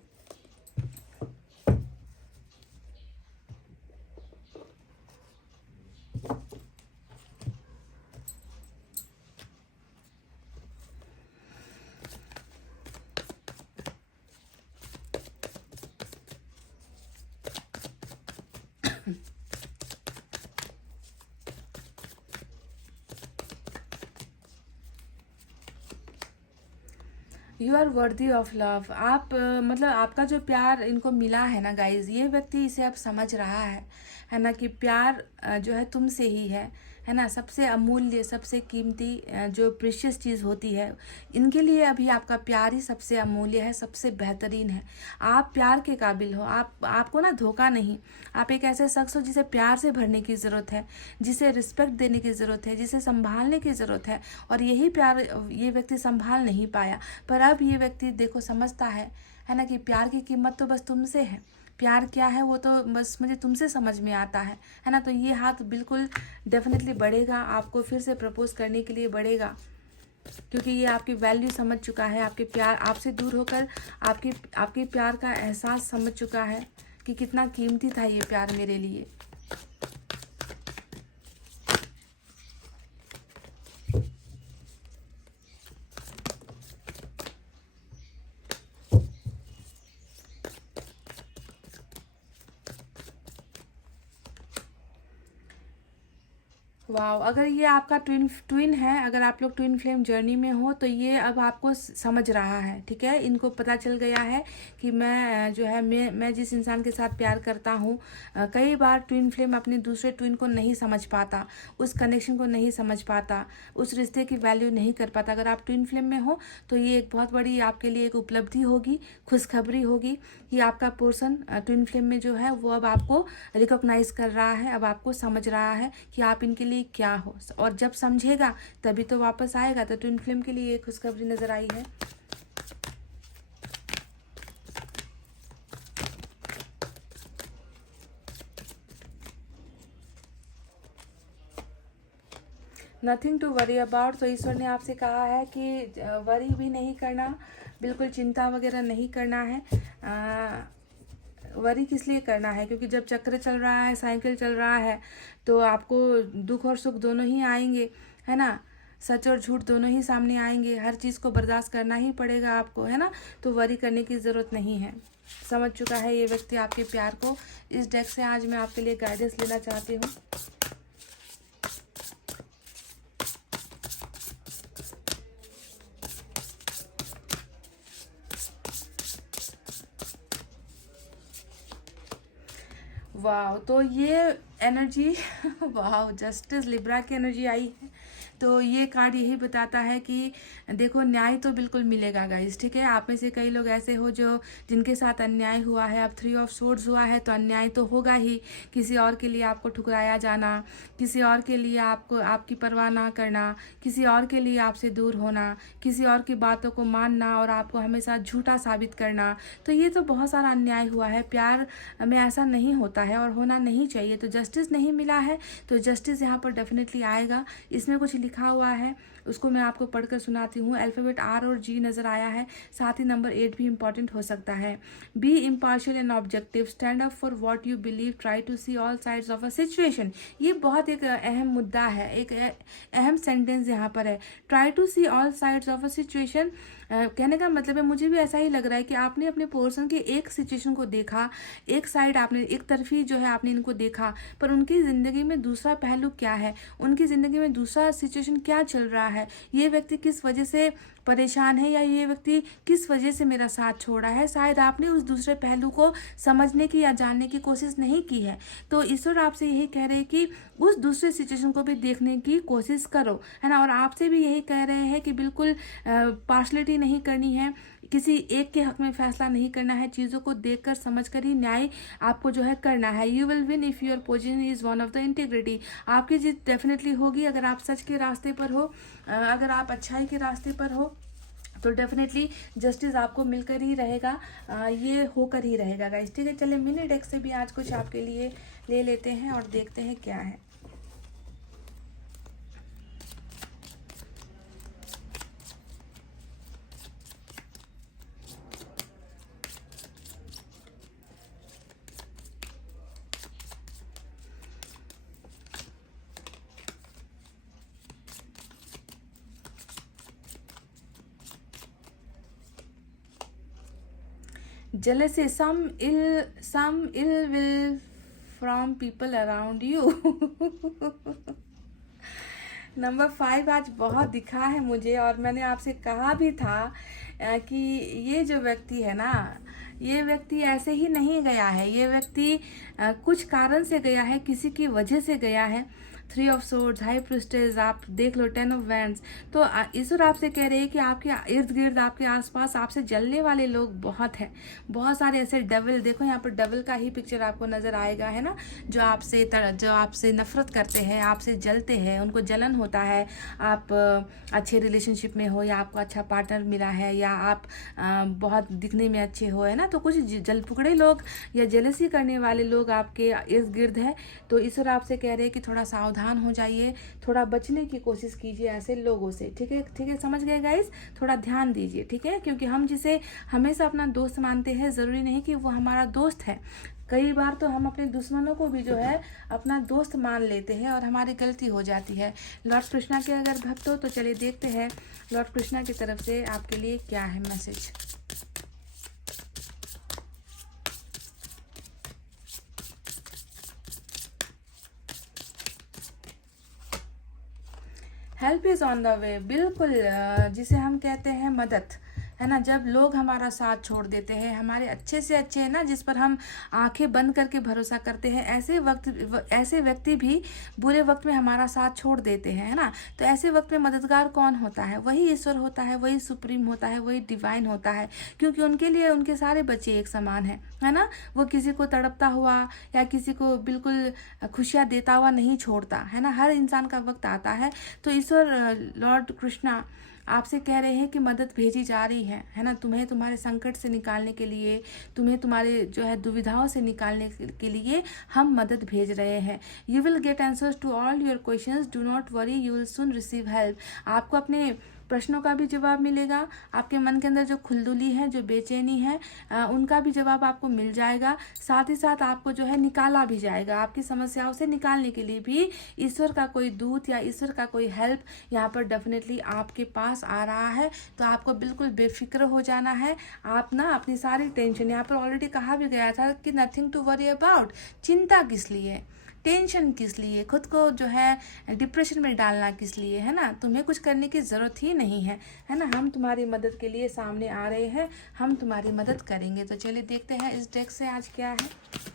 You are worthy of love. आप मतलब आपका जो प्यार इनको मिला है ना गाइज, ये व्यक्ति इसे अब समझ रहा है ना कि प्यार जो है तुमसे ही है ना। सबसे अमूल्य, सबसे कीमती जो प्रीशियस चीज़ होती है, इनके लिए अभी आपका प्यार ही सबसे अमूल्य है, सबसे बेहतरीन है। आप प्यार के काबिल हो, आपको ना धोखा नहीं, आप एक ऐसे शख्स हो जिसे प्यार से भरने की ज़रूरत है, जिसे रिस्पेक्ट देने की ज़रूरत है, जिसे संभालने की ज़रूरत है, और यही प्यार ये व्यक्ति संभाल नहीं पाया। पर अब ये व्यक्ति देखो समझता है ना कि प्यार की कीमत तो बस तुमसे है, प्यार क्या है वो तो बस मुझे तुमसे समझ में आता है ना। तो ये हाथ बिल्कुल डेफिनेटली बढ़ेगा, आपको फिर से प्रपोज करने के लिए बढ़ेगा, क्योंकि ये आपकी वैल्यू समझ चुका है, आपके प्यार, आपसे दूर होकर आपके प्यार का एहसास समझ चुका है कि कितना कीमती था ये प्यार मेरे लिए। वाह, अगर ये आपका ट्विन ट्विन है, अगर आप लोग ट्विन फ्लेम जर्नी में हो तो ये अब आपको समझ रहा है, ठीक है। इनको पता चल गया है कि मैं जो है मैं जिस इंसान के साथ प्यार करता हूँ, कई बार ट्विन फ्लेम अपने दूसरे ट्विन को नहीं समझ पाता, उस कनेक्शन को नहीं समझ पाता, उस रिश्ते की वैल्यू नहीं कर पाता। अगर आप ट्विन फ्लेम में हो तो ये एक बहुत बड़ी आपके लिए एक उपलब्धि होगी, खुशखबरी होगी कि आपका पर्सन ट्विन फ्लेम में जो है वो अब आपको रिकॉग्नाइज कर रहा है, अब आपको समझ रहा है कि आप इनके लिए क्या हो, और जब समझेगा तभी तो वापस आएगा। तो ट्विन फ्लेम के लिए ये खुशखबरी नजर आई है। Nothing to worry about. तो ईश्वर ने आपसे कहा है कि वरी भी नहीं करना, बिल्कुल चिंता वगैरह नहीं करना है। वरी किस लिए करना है, क्योंकि जब चक्र चल रहा है, साइकिल चल रहा है, तो आपको दुख और सुख दोनों ही आएंगे, है ना। सच और झूठ दोनों ही सामने आएंगे, हर चीज़ को बर्दाश्त करना ही पड़ेगा आपको, है ना। तो वरी करने की ज़रूरत नहीं है। समझ चुका है ये व्यक्ति आपके प्यार को। इस डेक से आज मैं आपके लिए गाइडेंस लेना चाहती हूँ। वाह, तो ये एनर्जी वाह, जस्टिस लिब्रा की एनर्जी आई है। तो ये कार्ड यही बताता है कि देखो, न्याय तो बिल्कुल मिलेगा गाइस, ठीक है। आप में से कई लोग ऐसे हो जो जिनके साथ अन्याय हुआ है। अब 3 ऑफ सोर्ड्स हुआ है तो अन्याय तो होगा ही। किसी और के लिए आपको ठुकराया जाना, किसी और के लिए आपको आपकी परवाह ना करना, किसी और के लिए आपसे दूर होना, किसी और की बातों को मानना और आपको हमेशा झूठा साबित करना। तो ये तो बहुत सारा अन्याय हुआ है। प्यार में ऐसा नहीं होता है और होना नहीं चाहिए। तो जस्टिस नहीं मिला है, तो जस्टिस यहाँ पर डेफिनेटली आएगा। इसमें कुछ लिखा हुआ है, उसको मैं आपको पढ़कर सुनाती हूँ। अल्फ़ाबेट R और G नज़र आया है, साथ ही नंबर 8 भी इंपॉर्टेंट हो सकता है। Be impartial and objective, stand up for what you believe, try to see all sides of a situation. ये बहुत एक अहम मुद्दा है, एक अहम सेंटेंस यहाँ पर है। Try to see all sides of a situation. कहने का मतलब है, मुझे भी ऐसा ही लग रहा है कि आपने अपने पर्सन के एक सिचुएशन को देखा, एक साइड आपने, एक तरफी जो है आपने इनको देखा, पर उनकी ज़िंदगी में दूसरा पहलू क्या है, उनकी ज़िंदगी में दूसरा सिचुएशन क्या चल रहा है, ये व्यक्ति किस वजह से परेशान है, या ये व्यक्ति किस वजह से मेरा साथ छोड़ा है। शायद आपने उस दूसरे पहलू को समझने की या जानने की कोशिश नहीं की है। तो ईश्वर आपसे यही कह रहे हैं कि उस दूसरे सिचुएशन को भी देखने की कोशिश करो, है ना। और आपसे भी यही कह रहे हैं कि बिल्कुल पार्शलिटी नहीं करनी है, किसी एक के हक में फैसला नहीं करना है, चीज़ों को देखकर समझकर ही न्याय आपको जो है करना है। You will win if your position is one of the integrity. आपकी जीत डेफिनेटली होगी अगर आप सच के रास्ते पर हो, अगर आप अच्छाई के रास्ते पर हो, तो डेफिनेटली जस्टिस आपको मिलकर ही रहेगा, ये होकर ही रहेगा गाइस, ठीक है। चलिए मिनी डेक से भी आज कुछ आपके लिए ले लेते हैं और देखते हैं क्या है। Jealousy, some ill will from people around you. Number 5 आज बहुत दिखा है मुझे, और मैंने आपसे कहा भी था कि ये जो व्यक्ति है ना, ये व्यक्ति ऐसे ही नहीं गया है। ये व्यक्ति कुछ कारण से गया है, किसी की वजह से गया है। 3 ऑफ सोर्ड्स, हाई प्रिस्टेस, आप देख लो 10 ऑफ वैंड्स। तो ईश्वर आपसे कह रहे हैं कि आपके इर्द गिर्द, आपके आसपास आपसे जलने वाले लोग बहुत हैं, बहुत सारे ऐसे डेविल। देखो यहाँ पर डेविल का ही पिक्चर आपको नजर आएगा, है ना। जो आपसे नफरत करते हैं, आपसे जलते हैं, उनको जलन होता है। आप अच्छे रिलेशनशिप में हो, या आपको अच्छा पार्टनर मिला है, या आप बहुत दिखने में अच्छे हो, है ना। तो कुछ जल पुकड़े लोग या जेलसी करने वाले लोग आपके इर्द गिर्द है। तो ईश्वर आपसे कह रहे हैं कि थोड़ा सावधान हो जाइए, थोड़ा बचने की कोशिश कीजिए ऐसे लोगों से, ठीक है, ठीक है, समझ गए गाइस। थोड़ा ध्यान दीजिए, ठीक है, क्योंकि हम जिसे हमेशा अपना दोस्त मानते हैं, ज़रूरी नहीं कि वो हमारा दोस्त है। कई बार तो हम अपने दुश्मनों को भी जो है अपना दोस्त मान लेते हैं और हमारी गलती हो जाती है। लॉर्ड कृष्णा के अगर भक्त हो तो चलिए देखते हैं लॉर्ड कृष्णा की तरफ से आपके लिए क्या है message. Help is on the way, बिल्कुल। जिसे हम कहते हैं मदद, है ना, जब लोग हमारा साथ छोड़ देते हैं, हमारे अच्छे से अच्छे, है ना, जिस पर हम आंखें बंद करके भरोसा करते हैं, ऐसे व्यक्ति भी बुरे वक्त में हमारा साथ छोड़ देते हैं, है ना। तो ऐसे वक्त में मददगार कौन होता है? वही ईश्वर होता है, वही सुप्रीम होता है, वही डिवाइन होता है, क्योंकि उनके लिए उनके सारे बच्चे एक समान है ना। वो किसी को तड़पता हुआ या किसी को बिल्कुल खुशियाँ देता हुआ नहीं छोड़ता, है ना। हर इंसान का वक्त आता है। तो ईश्वर लॉर्ड कृष्णा आपसे कह रहे हैं कि मदद भेजी जा रही है ना, तुम्हें तुम्हारे संकट से निकालने के लिए, तुम्हें तुम्हारे जो है दुविधाओं से निकालने के लिए हम मदद भेज रहे हैं। You will get answers to all your questions, do not worry, you will soon receive help. आपको अपने प्रश्नों का भी जवाब मिलेगा, आपके मन के अंदर जो खुलदुली है, जो बेचैनी है, उनका भी जवाब आपको मिल जाएगा। साथ ही साथ आपको जो है निकाला भी जाएगा, आपकी समस्याओं से निकालने के लिए भी ईश्वर का कोई दूत या ईश्वर का कोई हेल्प यहाँ पर डेफिनेटली आपके पास आ रहा है। तो आपको बिल्कुल बेफिक्र हो जाना है। आप ना अपनी सारी टेंशन, यहाँ पर ऑलरेडी कहा भी गया था कि नथिंग टू वरी अबाउट, चिंता किस लिए, टेंशन किस लिए, खुद को जो है डिप्रेशन में डालना किस लिए, है ना। तुम्हें कुछ करने की ज़रूरत ही नहीं है ना। हम तुम्हारी मदद के लिए सामने आ रहे हैं, हम तुम्हारी मदद करेंगे। तो चलिए देखते हैं इस डेक से आज क्या है।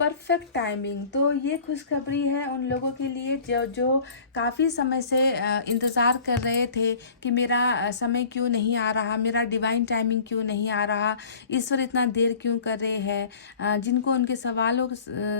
परफेक्ट टाइमिंग, तो ये खुशखबरी है उन लोगों के लिए जो काफ़ी समय से इंतज़ार कर रहे थे कि मेरा समय क्यों नहीं आ रहा, मेरा डिवाइन टाइमिंग क्यों नहीं आ रहा, ईश्वर इतना देर क्यों कर रहे हैं, जिनको उनके सवालों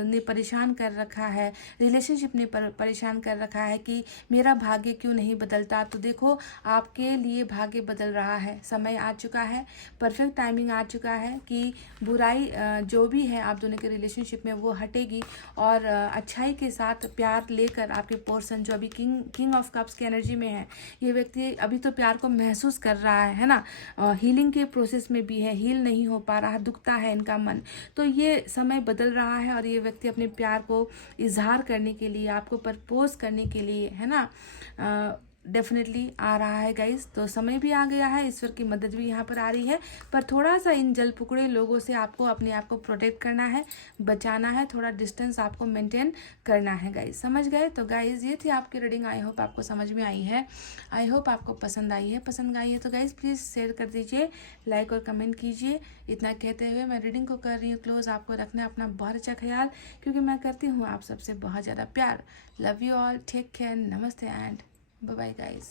ने परेशान कर रखा है, रिलेशनशिप ने परेशान कर रखा है कि मेरा भाग्य क्यों नहीं बदलता। तो देखो आपके लिए भाग्य बदल रहा है, समय आ चुका है, परफेक्ट टाइमिंग आ चुका है कि बुराई जो भी है आप दोनों के रिलेशनशिप में वो हटेगी और अच्छाई के साथ प्यार लेकर आपके पर्सन जो अभी किंग ऑफ कप्स की एनर्जी में है, ये व्यक्ति अभी तो प्यार को महसूस कर रहा है ना, हीलिंग के प्रोसेस में भी है, हील नहीं हो पा रहा, दुखता है इनका मन। तो ये समय बदल रहा है और ये व्यक्ति अपने प्यार को इजहार करने के लिए, आपको प्रपोज करने के लिए, है ना, डेफिनेटली आ रहा है गाइस। तो समय भी आ गया है, ईश्वर की मदद भी यहाँ पर आ रही है, पर थोड़ा सा इन जल पुकड़े लोगों से आपको अपने आप को प्रोटेक्ट करना है, बचाना है, थोड़ा डिस्टेंस आपको मेंटेन करना है गाइस। समझ गए? तो गाइस ये थी आपकी रीडिंग, आई होप आपको समझ में आई है, आई होप आपको पसंद आई है। पसंद आई है तो गाइस प्लीज़ शेयर कर दीजिए, लाइक और कमेंट कीजिए। इतना कहते हुए मैं रीडिंग को कर रही हूँ क्लोज। आपको रखना है अपना बहुत अच्छा ख्याल, क्योंकि मैं करती हूँ आप सबसे बहुत ज़्यादा प्यार। Love you all, take care, नमस्ते एंड बाय बाय गाइस।